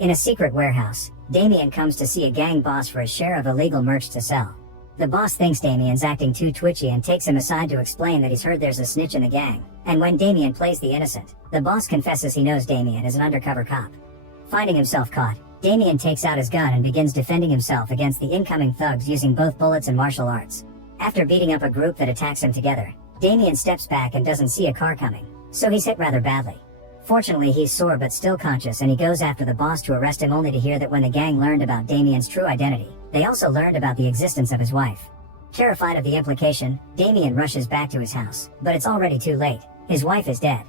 In a secret warehouse, Damien comes to see a gang boss for a share of illegal merch to sell. The boss thinks Damien's acting too twitchy and takes him aside to explain that he's heard there's a snitch in the gang, and when Damien plays the innocent, the boss confesses he knows Damien is an undercover cop. Finding himself caught, Damien takes out his gun and begins defending himself against the incoming thugs using both bullets and martial arts. After beating up a group that attacks him together, Damien steps back and doesn't see a car coming, so he's hit rather badly. Fortunately, he's sore but still conscious, and he goes after the boss to arrest him, only to hear that when the gang learned about Damien's true identity, they also learned about the existence of his wife. Terrified of the implication, Damien rushes back to his house, but it's already too late. His wife is dead.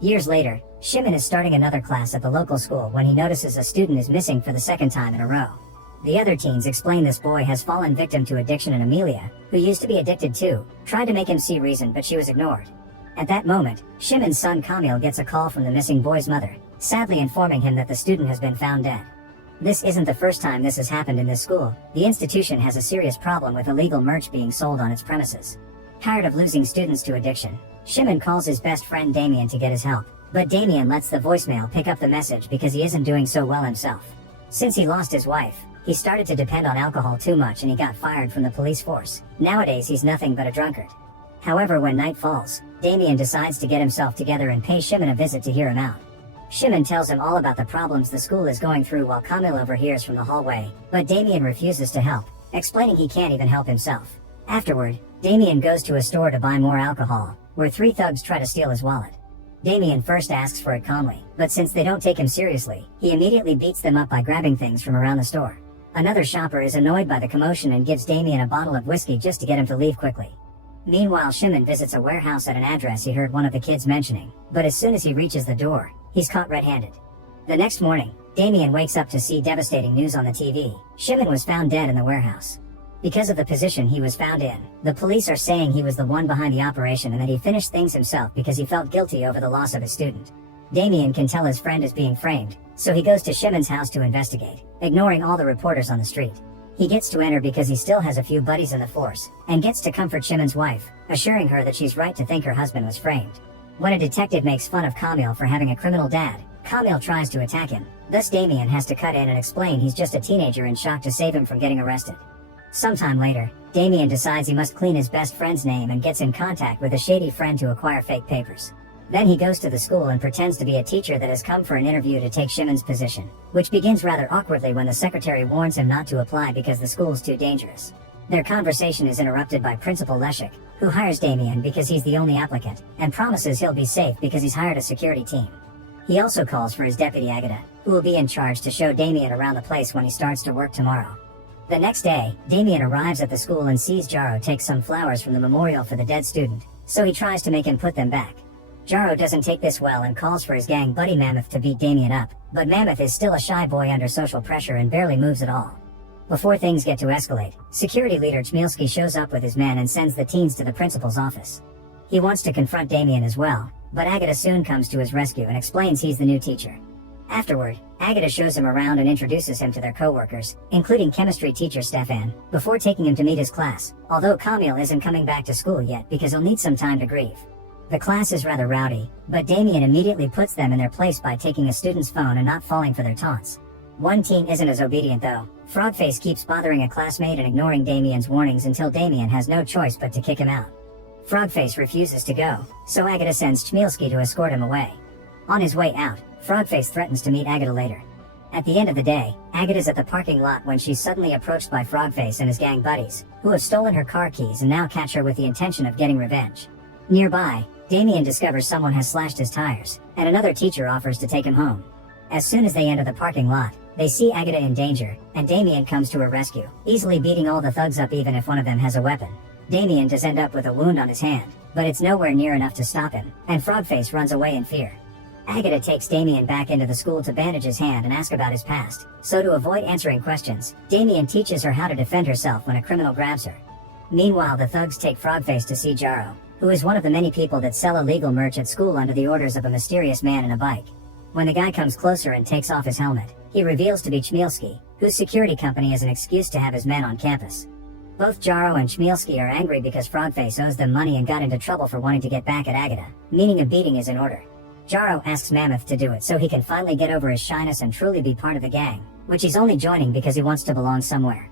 Years later, Shimon is starting another class at the local school when he notices a student is missing for the second time in a row. The other teens explain this boy has fallen victim to addiction, and Amelia, who used to be addicted too, tried to make him see reason, but she was ignored. At that moment, Shimon's son Kamil gets a call from the missing boy's mother, sadly informing him that the student has been found dead. This isn't the first time this has happened in this school. The institution has a serious problem with illegal merch being sold on its premises. Tired of losing students to addiction, Shimon calls his best friend Damien to get his help, but Damien lets the voicemail pick up the message because he isn't doing so well himself. Since he lost his wife, he started to depend on alcohol too much and he got fired from the police force. Nowadays he's nothing but a drunkard. However, when night falls, Damien decides to get himself together and pay Shimon a visit to hear him out. Shimon tells him all about the problems the school is going through while Kamil overhears from the hallway, but Damien refuses to help, explaining he can't even help himself. Afterward, Damien goes to a store to buy more alcohol, where three thugs try to steal his wallet. Damien first asks for it calmly, but since they don't take him seriously, he immediately beats them up by grabbing things from around the store. Another shopper is annoyed by the commotion and gives Damien a bottle of whiskey just to get him to leave quickly. Meanwhile, Shimon visits a warehouse at an address he heard one of the kids mentioning, but as soon as he reaches the door, he's caught red-handed. The next morning, Damien wakes up to see devastating news on the TV. Shimon was found dead in the warehouse. Because of the position he was found in, the police are saying he was the one behind the operation and that he finished things himself because he felt guilty over the loss of his student. Damien can tell his friend is being framed, so he goes to Shimon's house to investigate, ignoring all the reporters on the street. He gets to enter because he still has a few buddies in the force, and gets to comfort Shimon's wife, assuring her that she's right to think her husband was framed. When a detective makes fun of Kamil for having a criminal dad, Kamil tries to attack him. Thus Damien has to cut in and explain he's just a teenager in shock to save him from getting arrested. Sometime later, Damien decides he must clean his best friend's name and gets in contact with a shady friend to acquire fake papers. Then he goes to the school and pretends to be a teacher that has come for an interview to take Shimon's position, which begins rather awkwardly when the secretary warns him not to apply because the school's too dangerous. Their conversation is interrupted by Principal Leshik, who hires Damien because he's the only applicant, and promises he'll be safe because he's hired a security team. He also calls for his deputy Agata, who will be in charge to show Damien around the place when he starts to work tomorrow. The next day, Damien arrives at the school and sees Jaro take some flowers from the memorial for the dead student, so he tries to make him put them back. Jaro doesn't take this well and calls for his gang buddy Mammoth to beat Damien up, but Mammoth is still a shy boy under social pressure and barely moves at all. Before things get to escalate, security leader Chmielski shows up with his men and sends the teens to the principal's office. He wants to confront Damien as well, but Agata soon comes to his rescue and explains he's the new teacher. Afterward, Agata shows him around and introduces him to their co-workers, including chemistry teacher Stefan, before taking him to meet his class, although Kamil isn't coming back to school yet because he'll need some time to grieve. The class is rather rowdy, but Damien immediately puts them in their place by taking a student's phone and not falling for their taunts. One teen isn't as obedient though. Frogface keeps bothering a classmate and ignoring Damien's warnings until Damien has no choice but to kick him out. Frogface refuses to go, so Agata sends Chmielski to escort him away. On his way out, Frogface threatens to meet Agata later. At the end of the day, Agata's at the parking lot when she's suddenly approached by Frogface and his gang buddies, who have stolen her car keys and now catch her with the intention of getting revenge. Nearby, Damien discovers someone has slashed his tires, and another teacher offers to take him home. As soon as they enter the parking lot, they see Agata in danger, and Damien comes to her rescue, easily beating all the thugs up even if one of them has a weapon. Damien does end up with a wound on his hand, but it's nowhere near enough to stop him, and Frogface runs away in fear. Agata takes Damien back into the school to bandage his hand and ask about his past, so to avoid answering questions, Damien teaches her how to defend herself when a criminal grabs her. Meanwhile, the thugs take Frogface to see Jaro, who is one of the many people that sell illegal merch at school under the orders of a mysterious man in a bike. When the guy comes closer and takes off his helmet, he reveals to be Chmielski, whose security company is an excuse to have his men on campus. Both Jaro and Chmielski are angry because Frogface owes them money and got into trouble for wanting to get back at Agata, meaning a beating is in order. Jaro asks Mammoth to do it so he can finally get over his shyness and truly be part of the gang, which he's only joining because he wants to belong somewhere.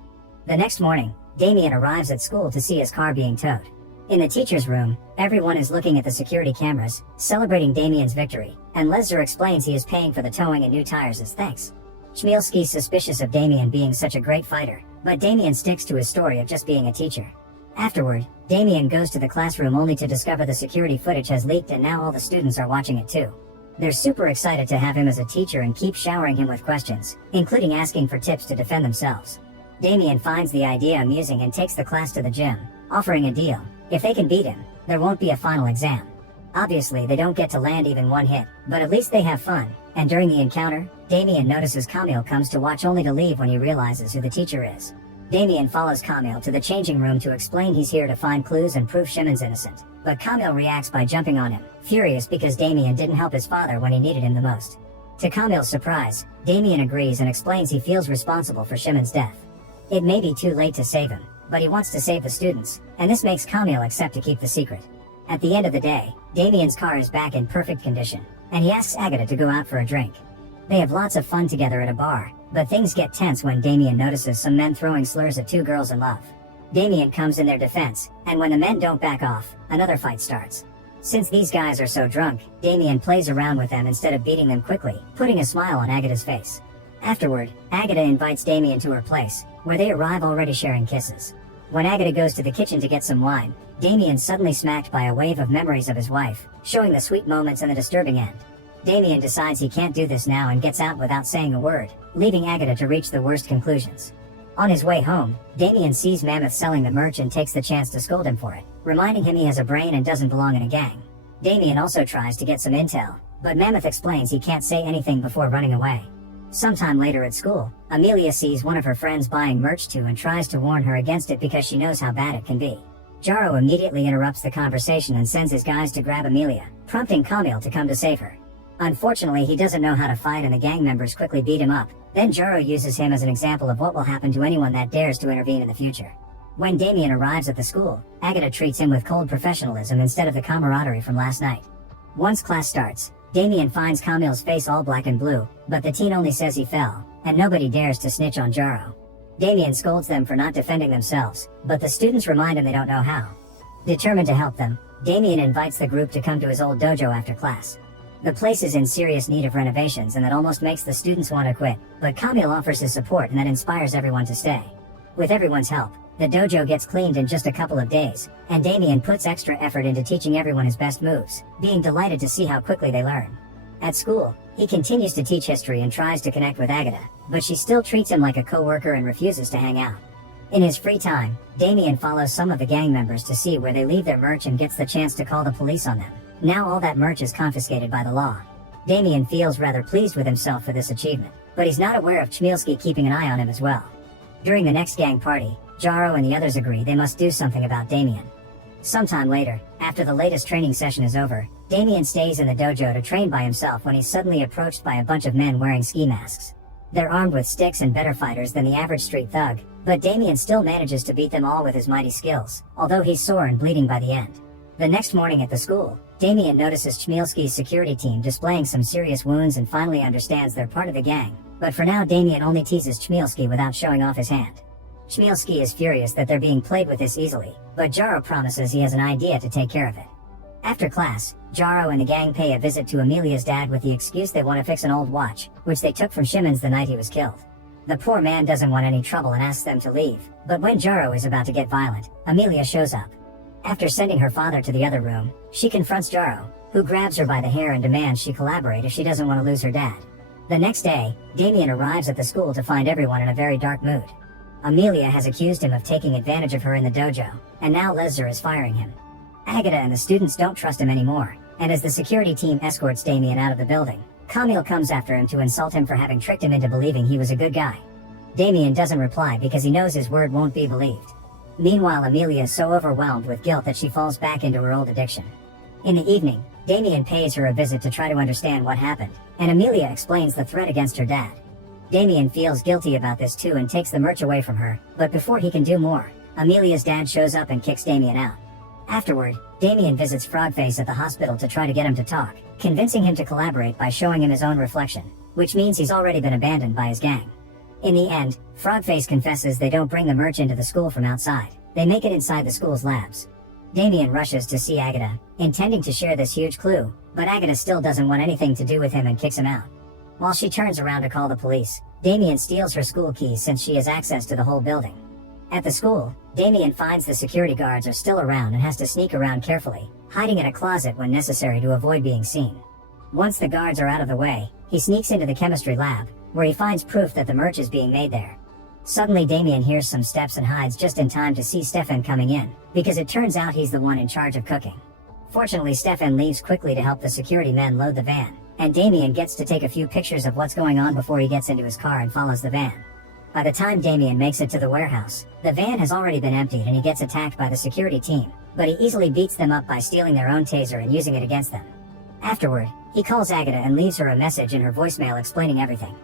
The next morning, Damien arrives at school to see his car being towed. In the teacher's room, everyone is looking at the security cameras, celebrating Damien's victory, and Leszer explains he is paying for the towing and new tires as thanks. Chmielski's suspicious of Damien being such a great fighter, but Damien sticks to his story of just being a teacher. Afterward, Damien goes to the classroom only to discover the security footage has leaked and now all the students are watching it too. They're super excited to have him as a teacher and keep showering him with questions, including asking for tips to defend themselves. Damien finds the idea amusing and takes the class to the gym, offering a deal. If they can beat him, there won't be a final exam. Obviously they don't get to land even one hit, but at least they have fun, and during the encounter, Damien notices Camille comes to watch only to leave when he realizes who the teacher is. Damien follows Camille to the changing room to explain he's here to find clues and prove Shimon's innocent, but Camille reacts by jumping on him, furious because Damien didn't help his father when he needed him the most. To Camille's surprise, Damien agrees and explains he feels responsible for Shimon's death. It may be too late to save him, but he wants to save the students, and this makes Camille accept to keep the secret. At the end of the day, Damien's car is back in perfect condition, and he asks Agatha to go out for a drink. They have lots of fun together at a bar, but things get tense when Damien notices some men throwing slurs at two girls in love. Damien comes in their defense, and when the men don't back off, another fight starts. Since these guys are so drunk, Damien plays around with them instead of beating them quickly, putting a smile on Agatha's face. Afterward, Agatha invites Damien to her place, where they arrive already sharing kisses. When Agatha goes to the kitchen to get some wine, Damien's suddenly smacked by a wave of memories of his wife, showing the sweet moments and the disturbing end. Damien decides he can't do this now and gets out without saying a word, leaving Agatha to reach the worst conclusions. On his way home, Damien sees Mammoth selling the merch and takes the chance to scold him for it, reminding him he has a brain and doesn't belong in a gang. Damien also tries to get some intel, but Mammoth explains he can't say anything before running away. Sometime later at school, Amelia sees one of her friends buying merch too and tries to warn her against it because she knows how bad it can be. Jaro immediately interrupts the conversation and sends his guys to grab Amelia, prompting Camille to come to save her. Unfortunately, he doesn't know how to fight and the gang members quickly beat him up. Then Jaro uses him as an example of what will happen to anyone that dares to intervene in the future. When Damien arrives at the school, Agatha treats him with cold professionalism instead of the camaraderie from last night. Once class starts, Damien finds Camille's face all black and blue, but the teen only says he fell, and nobody dares to snitch on Jaro. Damien scolds them for not defending themselves, but the students remind him they don't know how. Determined to help them, Damien invites the group to come to his old dojo after class. The place is in serious need of renovations and that almost makes the students want to quit, but Camille offers his support and that inspires everyone to stay. With everyone's help, the dojo gets cleaned in just a couple of days, and Damien puts extra effort into teaching everyone his best moves, being delighted to see how quickly they learn. At school, he continues to teach history and tries to connect with Agatha, but she still treats him like a co-worker and refuses to hang out. In his free time, Damien follows some of the gang members to see where they leave their merch and gets the chance to call the police on them. Now all that merch is confiscated by the law. Damien feels rather pleased with himself for this achievement, but he's not aware of Chmielski keeping an eye on him as well. During the next gang party, Jaro and the others agree they must do something about Damien. Sometime later, after the latest training session is over, Damien stays in the dojo to train by himself when he's suddenly approached by a bunch of men wearing ski masks. They're armed with sticks and better fighters than the average street thug, but Damien still manages to beat them all with his mighty skills, although he's sore and bleeding by the end. The next morning at the school, Damien notices Chmielski's security team displaying some serious wounds and finally understands they're part of the gang, but for now Damien only teases Chmielski without showing off his hand. Chmielski is furious that they're being played with this easily, but Jaro promises he has an idea to take care of it. After class, Jaro and the gang pay a visit to Amelia's dad with the excuse they want to fix an old watch, which they took from Shimon's the night he was killed. The poor man doesn't want any trouble and asks them to leave, but when Jaro is about to get violent, Amelia shows up. After sending her father to the other room, she confronts Jaro, who grabs her by the hair and demands she collaborate if she doesn't want to lose her dad. The next day, Damien arrives at the school to find everyone in a very dark mood. Amelia has accused him of taking advantage of her in the dojo, and now Leszer is firing him. Agatha and the students don't trust him anymore, and as the security team escorts Damien out of the building, Camille comes after him to insult him for having tricked him into believing he was a good guy. Damien doesn't reply because he knows his word won't be believed. Meanwhile, Amelia is so overwhelmed with guilt that she falls back into her old addiction. In the evening, Damien pays her a visit to try to understand what happened, and Amelia explains the threat against her dad. Damien feels guilty about this too and takes the merch away from her, but before he can do more, Amelia's dad shows up and kicks Damien out. Afterward, Damien visits Frogface at the hospital to try to get him to talk, convincing him to collaborate by showing him his own reflection, which means he's already been abandoned by his gang. In the end, Frogface confesses they don't bring the merch into the school from outside, they make it inside the school's labs. Damien rushes to see Agatha, intending to share this huge clue, but Agatha still doesn't want anything to do with him and kicks him out. While she turns around to call the police, Damien steals her school keys since she has access to the whole building. At the school, Damien finds the security guards are still around and has to sneak around carefully, hiding in a closet when necessary to avoid being seen. Once the guards are out of the way, he sneaks into the chemistry lab, where he finds proof that the merch is being made there. Suddenly Damien hears some steps and hides just in time to see Stefan coming in, because it turns out he's the one in charge of cooking. Fortunately, Stefan leaves quickly to help the security men load the van, and Damien gets to take a few pictures of what's going on before he gets into his car and follows the van. By the time Damien makes it to the warehouse, the van has already been emptied and he gets attacked by the security team, but he easily beats them up by stealing their own taser and using it against them. Afterward, he calls Agatha and leaves her a message in her voicemail explaining everything.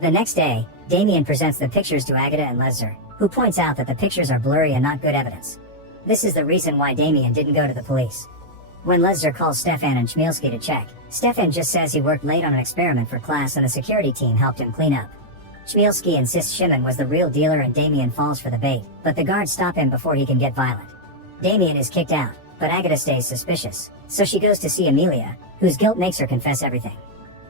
The next day, Damien presents the pictures to Agatha and Leszer, who points out that the pictures are blurry and not good evidence. This is the reason why Damien didn't go to the police. When Leszer calls Stefan and Chmielski to check, Stefan just says he worked late on an experiment for class and the security team helped him clean up. Chmielski insists Shimon was the real dealer and Damien falls for the bait, but the guards stop him before he can get violent. Damien is kicked out, but Agatha stays suspicious, so she goes to see Amelia, whose guilt makes her confess everything.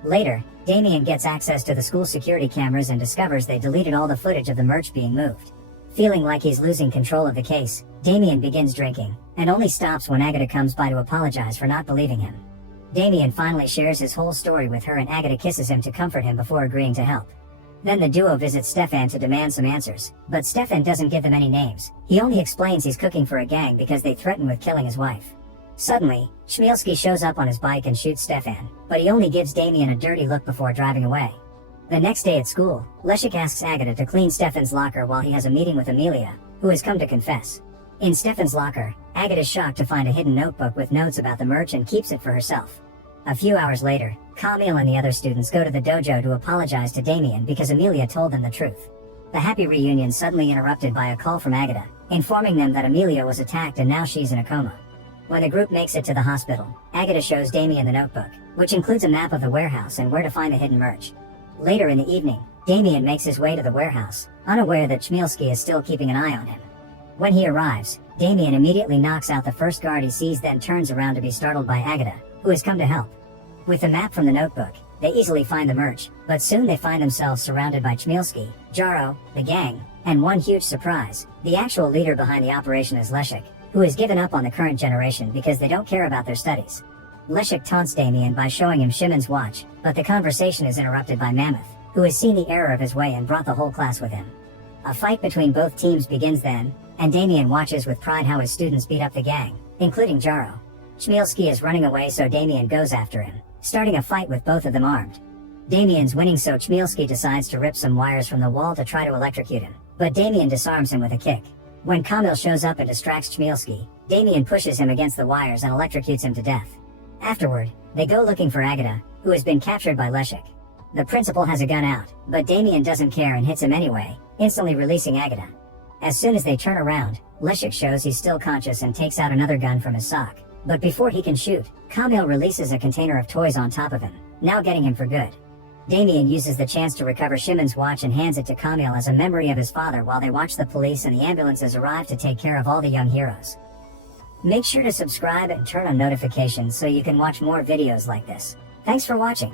Later, Damien gets access to the school security cameras and discovers they deleted all the footage of the merch being moved. Feeling like he's losing control of the case, Damien begins drinking, and only stops when Agatha comes by to apologize for not believing him. Damien finally shares his whole story with her and Agatha kisses him to comfort him before agreeing to help. Then the duo visits Stefan to demand some answers, but Stefan doesn't give them any names. He only explains he's cooking for a gang because they threaten with killing his wife. Suddenly, Chmielski shows up on his bike and shoots Stefan, but he only gives Damien a dirty look before driving away. The next day at school, Leszek asks Agatha to clean Stefan's locker while he has a meeting with Amelia, who has come to confess. In Stefan's locker, Agatha's shocked to find a hidden notebook with notes about the merch and keeps it for herself. A few hours later, Camille and the other students go to the dojo to apologize to Damien because Amelia told them the truth. The happy reunion suddenly interrupted by a call from Agatha, informing them that Amelia was attacked and now she's in a coma. When the group makes it to the hospital, Agatha shows Damien the notebook, which includes a map of the warehouse and where to find the hidden merch. Later in the evening, Damien makes his way to the warehouse, unaware that Chmielski is still keeping an eye on him. When he arrives, Damien immediately knocks out the first guard he sees, then turns around to be startled by Agatha, who has come to help. With the map from the notebook, they easily find the merch, but soon they find themselves surrounded by Chmielski, Jaro, the gang, and one huge surprise, the actual leader behind the operation is Leszek, who has given up on the current generation because they don't care about their studies. Leszek taunts Damien by showing him Shimon's watch, but the conversation is interrupted by Mammoth, who has seen the error of his way and brought the whole class with him. A fight between both teams begins then, and Damien watches with pride how his students beat up the gang, including Jaro. Chmielski is running away, so Damien goes after him, starting a fight with both of them armed. Damien's winning, so Chmielski decides to rip some wires from the wall to try to electrocute him, but Damien disarms him with a kick. When Camille shows up and distracts Chmielski, Damien pushes him against the wires and electrocutes him to death. Afterward, they go looking for Agatha, who has been captured by Leszek. The principal has a gun out, but Damien doesn't care and hits him anyway, instantly releasing Agatha. As soon as they turn around, Leszek shows he's still conscious and takes out another gun from his sock. But before he can shoot, Camille releases a container of toys on top of him, now getting him for good. Damien uses the chance to recover Shimon's watch and hands it to Camille as a memory of his father while they watch the police and the ambulances arrive to take care of all the young heroes. Make sure to subscribe and turn on notifications so you can watch more videos like this. Thanks for watching.